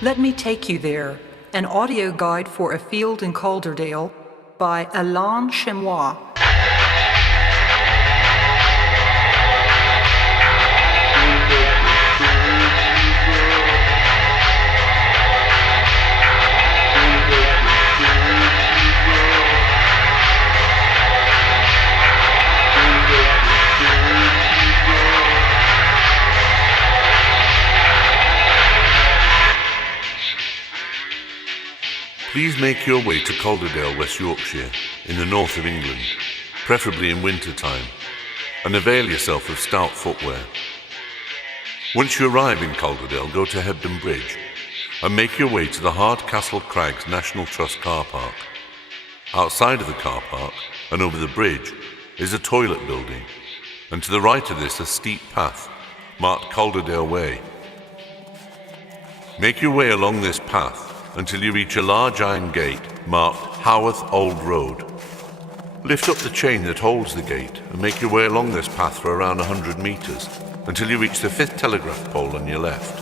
Let Me Take You There, an audio guide for a field in Calderdale by Alain Chamois. Please make your way to Calderdale, West Yorkshire, in the north of England, preferably in winter time, and avail yourself of stout footwear. Once you arrive in Calderdale, go to Hebden Bridge and make your way to the Hardcastle Crags National Trust car park. Outside of the car park and over the bridge is a toilet building, and to the right of this a steep path marked Calderdale Way. Make your way along this path until you reach a large iron gate marked Haworth Old Road. Lift up the chain that holds the gate and make your way along this path for around 100 metres until you reach the 5th telegraph pole on your left.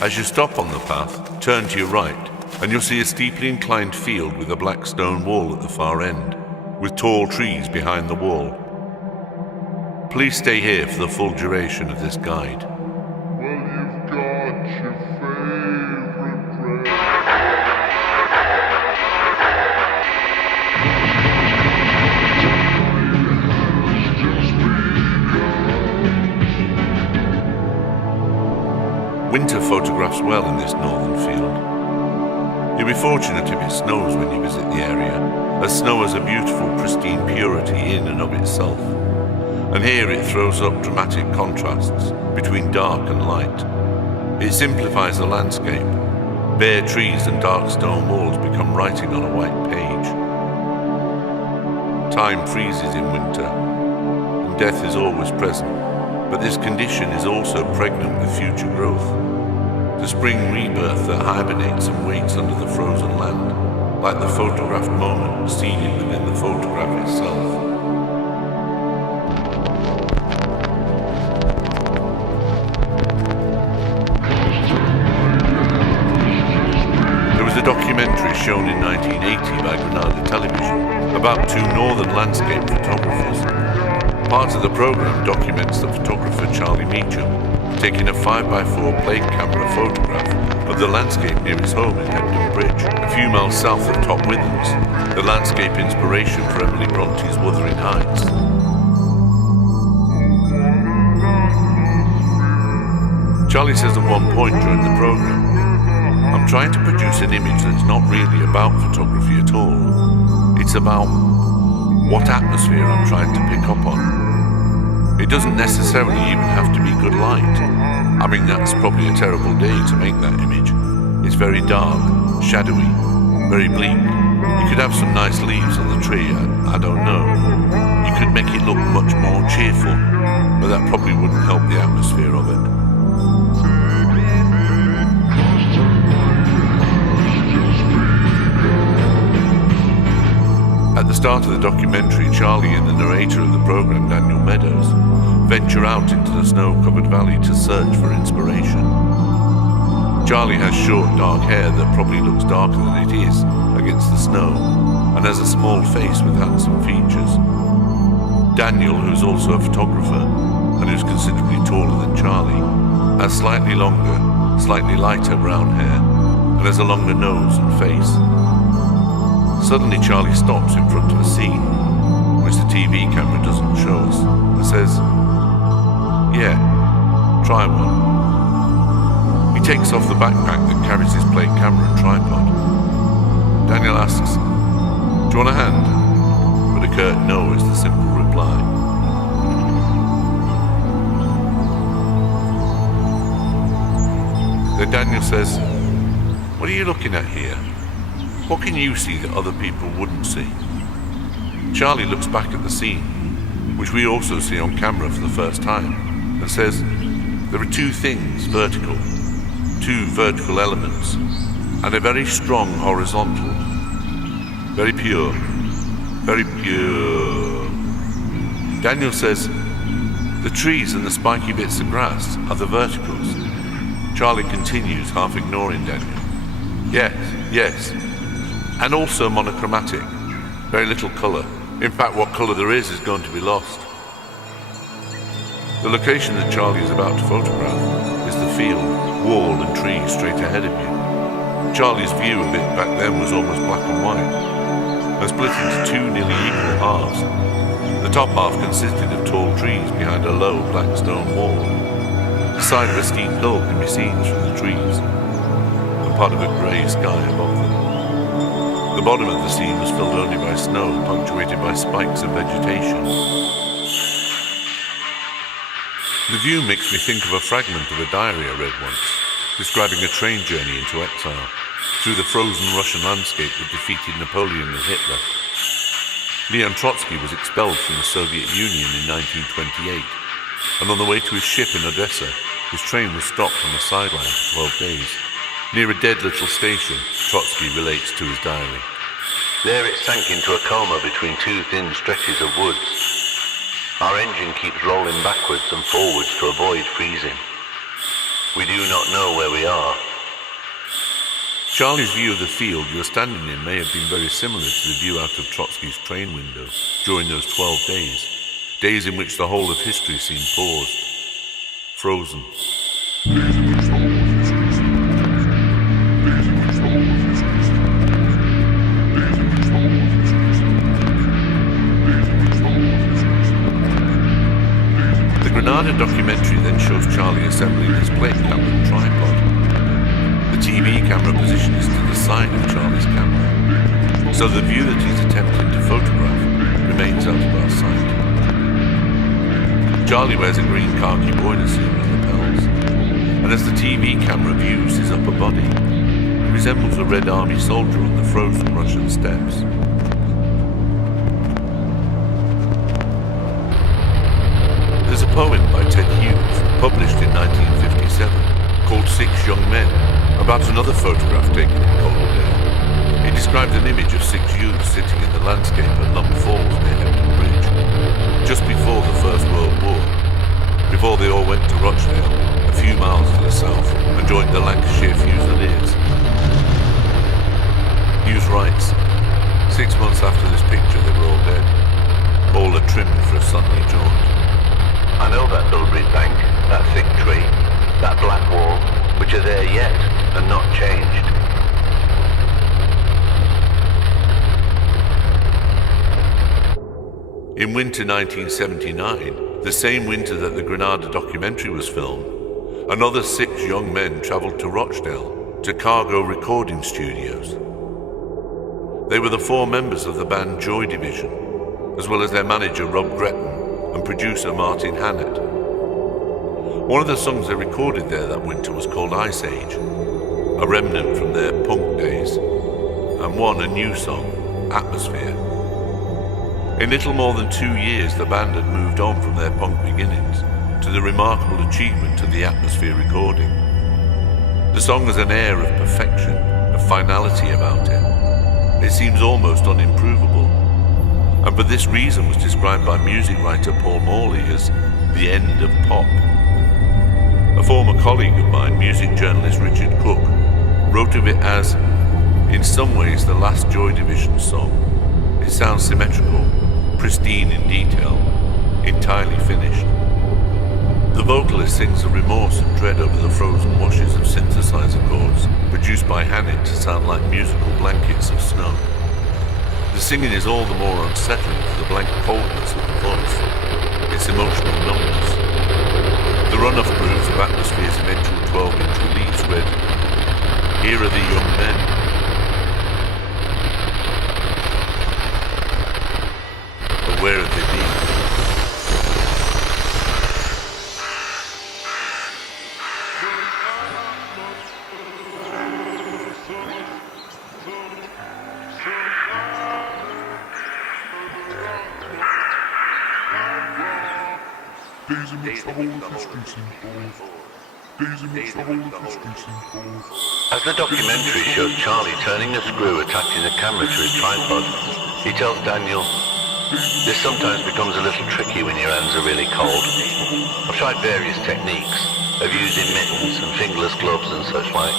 As you stop on the path, turn to your right and you'll see a steeply inclined field with a black stone wall at the far end, with tall trees behind the wall. Please stay here for the full duration of this guide. Well, you've got your favourite bread. Winter photographs well in this northern field. You'll be fortunate if it snows when you visit the area, as snow has a beautiful, pristine purity in and of itself. And here it throws up dramatic contrasts between dark and light. It simplifies the landscape. Bare trees and dark stone walls become writing on a white page. Time freezes in winter, and death is always present, but this condition is also pregnant with future growth. The spring rebirth that hibernates and waits under the frozen land, like the photographed moment seated within the photograph itself. Documentary shown in 1980 by Granada Television about two northern landscape photographers. Part of the programme documents the photographer Charlie Meecham taking a 5x4 plate camera photograph of the landscape near his home in Hebden Bridge, a few miles south of Top Withens, the landscape inspiration for Emily Bronte's Wuthering Heights. Charlie says at one point during the programme, "I'm trying to produce an image that's not really about photography at all. It's about what atmosphere I'm trying to pick up on. It doesn't necessarily even have to be good light. I mean, that's probably a terrible day to make that image. It's very dark, shadowy, very bleak. You could have some nice leaves on the tree, I don't know. You could make it look much more cheerful, but that probably wouldn't help the atmosphere of it." At the start of the documentary, Charlie and the narrator of the programme, Daniel Meadows, venture out into the snow-covered valley to search for inspiration. Charlie has short, dark hair that probably looks darker than it is against the snow, and has a small face with handsome features. Daniel, who's also a photographer, and who's considerably taller than Charlie, has slightly longer, slightly lighter brown hair, and has a longer nose and face. Suddenly Charlie stops in front of a scene, which the TV camera doesn't show us, and says, "Yeah, try one." He takes off the backpack that carries his plate camera and tripod. Daniel asks, "Do you want a hand?" But a curt no is the simple reply. Then Daniel says, "What are you looking at here? What can you see that other people wouldn't see?" Charlie looks back at the scene, which we also see on camera for the first time, and says, "There are two things vertical, two vertical elements, and a very strong horizontal. Very pure, very pure." Daniel says, "The trees and the spiky bits of grass are the verticals. Charlie continues, half ignoring Daniel. Yes. And also monochromatic. Very little colour. In fact, what colour there is going to be lost. The location that Charlie is about to photograph is the field, wall and trees straight ahead of you. Charlie's view of it back then was almost black and white, and split into two nearly equal halves. The top half consisted of tall trees behind a low black stone wall. The side of a steep hill can be seen through the trees, and part of a grey sky above them. The bottom of the scene was filled only by snow, punctuated by spikes of vegetation. The view makes me think of a fragment of a diary I read once, describing a train journey into exile, through the frozen Russian landscape that defeated Napoleon and Hitler. Leon Trotsky was expelled from the Soviet Union in 1928, and on the way to his ship in Odessa, his train was stopped on the sideline for 12 days. Near a dead little station, Trotsky relates to his diary. There it sank into a coma between two thin stretches of woods. Our engine keeps rolling backwards and forwards to avoid freezing. We do not know where we are. Charlie's view of the field you're standing in may have been very similar to the view out of Trotsky's train window during those 12 days. Days in which the whole of history seemed paused, frozen. The documentary then shows Charlie assembling his plate camera and tripod. The TV camera position is to the side of Charlie's camera, so the view that he's attempting to photograph remains out of our sight. Charlie wears a green khaki boiler suit with lapels, and as the TV camera views his upper body, he resembles a Red Army soldier on the frozen Russian steppes. There's a poem by Ted Hughes, published in 1957, called 6 Young Men, about another photograph taken in Calderdale. It described an image of 6 youths sitting in the landscape at Numbed Falls near Hebden Bridge, just before the First World War, before they all went to Rochdale, a few miles to the south, and joined the Lancashire Fusiliers. Hughes writes, 6 months after this picture they were all dead, all are trimmed for a Sunday jaunt. I know that Dullbridge bank, that thick tree, that black wall, which are there yet and not changed. In winter 1979, the same winter that the Granada documentary was filmed, another 6 young men travelled to Rochdale, to Cargo Recording Studios. They were the 4 members of the band Joy Division, as well as their manager Rob Gretton and producer Martin Hannett. One of the songs they recorded there that winter was called Ice Age, a remnant from their punk days, and one a new song, Atmosphere. In little more than 2 years, the band had moved on from their punk beginnings to the remarkable achievement of the Atmosphere recording. The song has an air of perfection, of finality about it. It seems almost unimprovable, and for this reason was described by music writer Paul Morley as the end of pop. A former colleague of mine, music journalist Richard Cook, wrote of it as, in some ways, the last Joy Division song. It sounds symmetrical, pristine in detail, entirely finished. The vocalist sings the remorse and dread over the frozen washes of synthesizer chords produced by Hannett to sound like musical blankets of snow. The singing is all the more unsettling for the blank coldness of the voice, its emotional numbness. The run-off grooves of Atmosphere's eventual 12-inch release read, "Here are the young men." But where have they been? Days in which the whole of history seemed paused. Days in which the whole of history seemed paused. As the documentary shows Charlie turning the screw attaching the camera to his tripod, he tells Daniel, "This sometimes becomes a little tricky when your hands are really cold. I've tried various techniques. of using mittens and fingerless gloves and such like,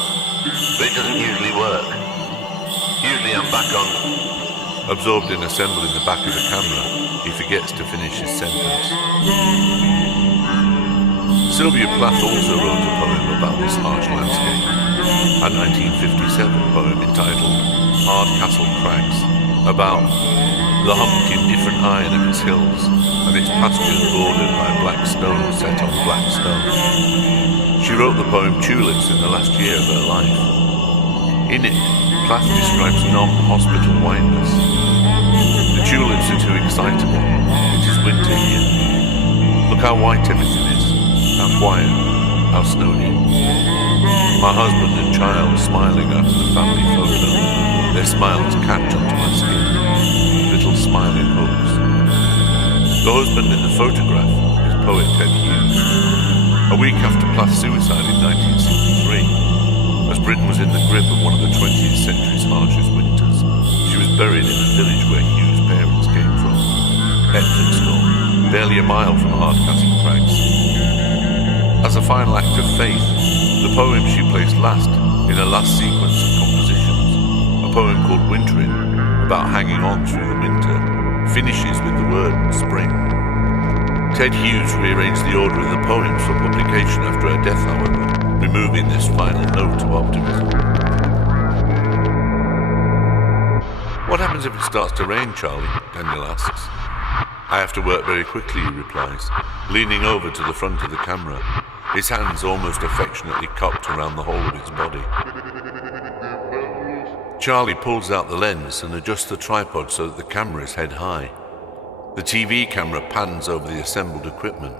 but it doesn't usually work. Usually I'm back on... Absorbed in assembling the back of the camera, he forgets to finish his sentence. Sylvia Plath also wrote a poem about this harsh landscape, a 1957 poem entitled Hardcastle Crags, about the humped indifferent iron of its hills and its pastures bordered by black stone set on black stone. She wrote the poem Tulips in the last year of her life. In it, Plath describes non-hospital whiteness. The tulips are too excitable. It is winter here. Look how white everything is, how quiet, how snowed in. My husband and child smiling out of the family photo. Their smiles catch onto my skin. Little smiling hopes. The husband in the photograph is poet Ted Hughes. A week after Plath's suicide in 1963, as Britain was in the grip of one of the 20th century's harshest winters, she was buried in a village where Hughes' parents came from, Heptonstall, barely a mile from Hardcastle Crags. As a final act of faith, the poem she placed last in her last sequence of compositions, a poem called Wintering, about hanging on through the winter, finishes with the word spring. Ted Hughes rearranged the order of the poems for publication after her death, however, removing this final note of optimism. What happens if it starts to rain, Charlie? Daniel asks. I have to work very quickly, he replies, leaning over to the front of the camera, his hands almost affectionately cupped around the whole of his body. Charlie pulls out the lens and adjusts the tripod so that the camera is head high. The TV camera pans over the assembled equipment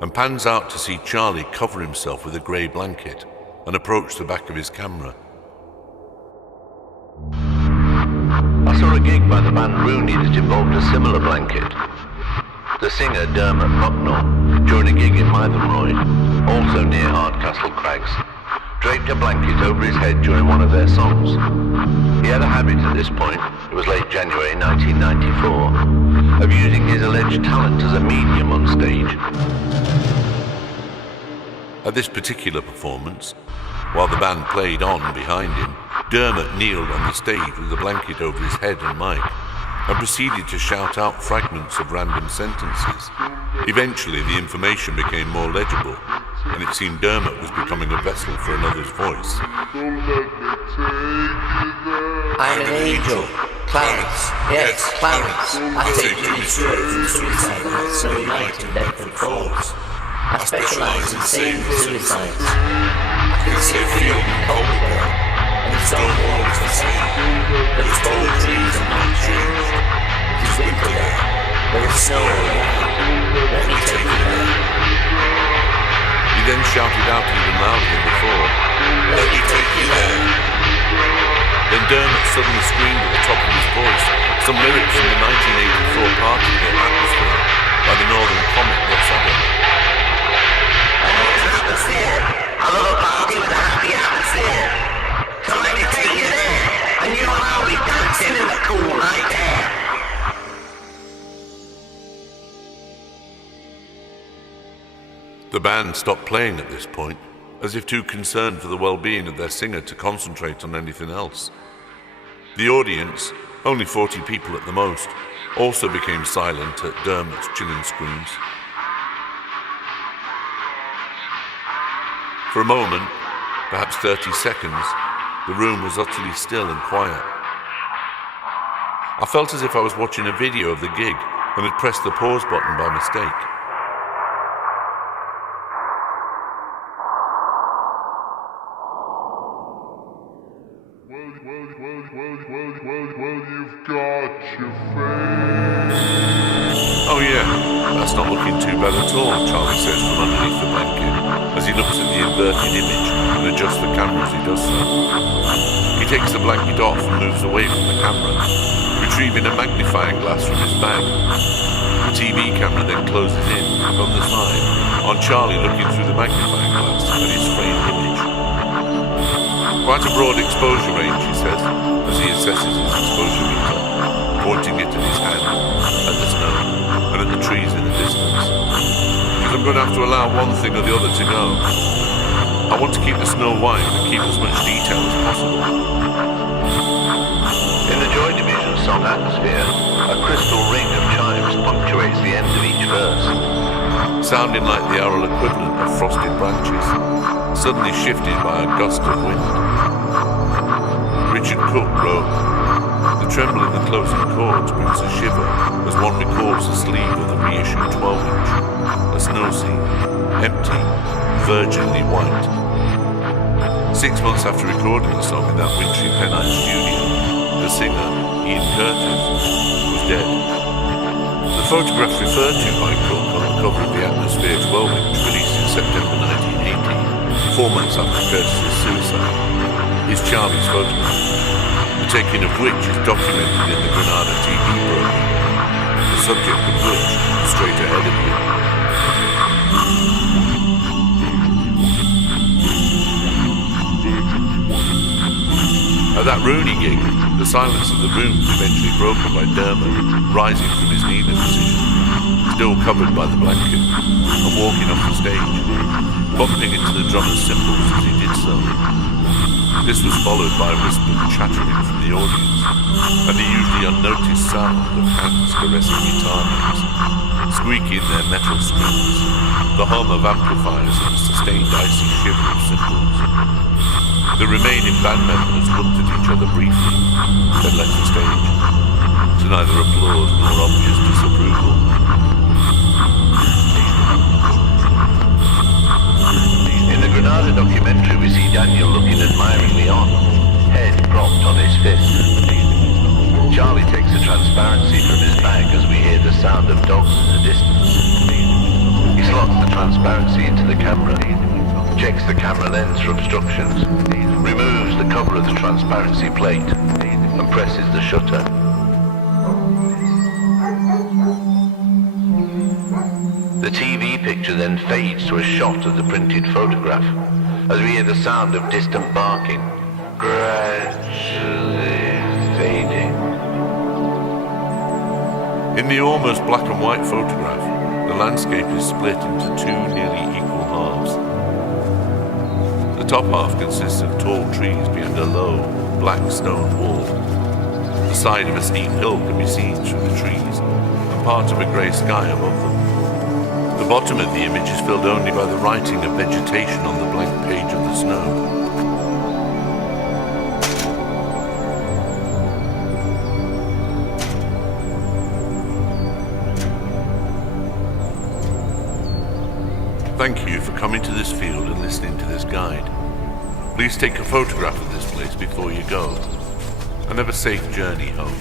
and pans out to see Charlie cover himself with a grey blanket and approach the back of his camera. I saw a gig by the band Rooney that involved a similar blanket. The singer Dermot Bucknell, during a gig in Mythenroyd, also near Hardcastle Crags, draped a blanket over his head during one of their songs. He had a habit at this point, it was late January 1994, of using his alleged talent as a medium on stage. At this particular performance, while the band played on behind him, Dermot kneeled on the stage with a blanket over his head and mic, and proceeded to shout out fragments of random sentences. Eventually, the information became more legible, and it seemed Dermot was becoming a vessel for another's voice. I'm an angel. Clarence. Yes, Clarence. I take you straight from suicide at Surrey Light in Bedford Falls. I specialise in saving suicides. I can see a field in Calderdale, and its stone walls the same, but its tall trees are not changed. It is winter there. There is snow all around. Let me take you there. He then shouted out even louder than before, Let me take you there. Then Dermot suddenly screamed at the top of his voice some lyrics from the 1984 party hit Atmosphere by the Northern comic Russ Abbot. I want an atmosphere. I love a party with a happy atmosphere. So let me take you there, and you and I'll be dancing in the cool night air. The band stopped playing at this point, as if too concerned for the well-being of their singer to concentrate on anything else. The audience, only 40 people at the most, also became silent at Dermot's chilling screams. For a moment, perhaps 30 seconds, the room was utterly still and quiet. I felt as if I was watching a video of the gig and had pressed the pause button by mistake. Oh yeah, that's not looking too bad at all, Charlie says from underneath the blanket, as he looks at the inverted image and adjusts the camera as he does so. He takes the blanket off and moves away from the camera, retrieving a magnifying glass from his bag. The TV camera then closes in, from the side, on Charlie looking through the magnifying glass at his framed image. Quite a broad exposure range, he says, as he assesses his exposure meter, pointing it in his hand at the snow and at the trees in the distance. He because I'm going to have to allow one thing or the other to go. I want to keep the snow white and keep as much detail as possible. In the Joy Division song Atmosphere, a crystal ring of chimes punctuates the end of each verse, sounding like the aural equivalent of frosted branches, suddenly shifted by a gust of wind. Richard Cook wrote, "The tremble in the closing chords brings a shiver as one recalls the sleeve of the reissued 12-inch, a snow scene, empty, virginally white." 6 months after recording the song in that wintry Pennine studio, the singer, Ian Curtis, was dead. The photograph referred to by Cook on the cover of the Atmosphere 12-inch released in September 1980, 4 months after Curtis's suicide, is Charlie's photograph, the taking of which is documented in the Granada TV program, the subject of which is straight ahead of you. At that Rooney gig, the silence of the room was eventually broken by Dermot rising from his kneeling position, still covered by the blanket, and walking off the stage, bumping into the drummer's cymbals as he did so. This was followed by whispered chattering from the audience, and the usually unnoticed sound of hands caressing guitar necks, squeaking their metal strings, the hum of amplifiers and the sustained icy shiver of cymbals. The remaining band members looked at each other briefly, then left the stage, to neither applause nor obvious disapproval. In the Granada documentary, we see Daniel looking admiringly on, head propped on his fist. Charlie takes the transparency from his bag as we hear the sound of dogs in the distance. He slots the transparency into the camera, checks the camera lens for obstructions, removes the cover of the transparency plate, and presses the shutter. The TV picture then fades to a shot of the printed photograph, as we hear the sound of distant barking, gradually fading. In the almost black and white photograph, the landscape is split into two nearly equal halves. The top half consists of tall trees behind a low, black stone wall. The side of a steep hill can be seen through the trees, and part of a grey sky above them. The bottom of the image is filled only by the writing of vegetation on the blank page of the snow. Thank you for coming to this field and listening to this guide. Please take a photograph of this place before you go, and have a safe journey home.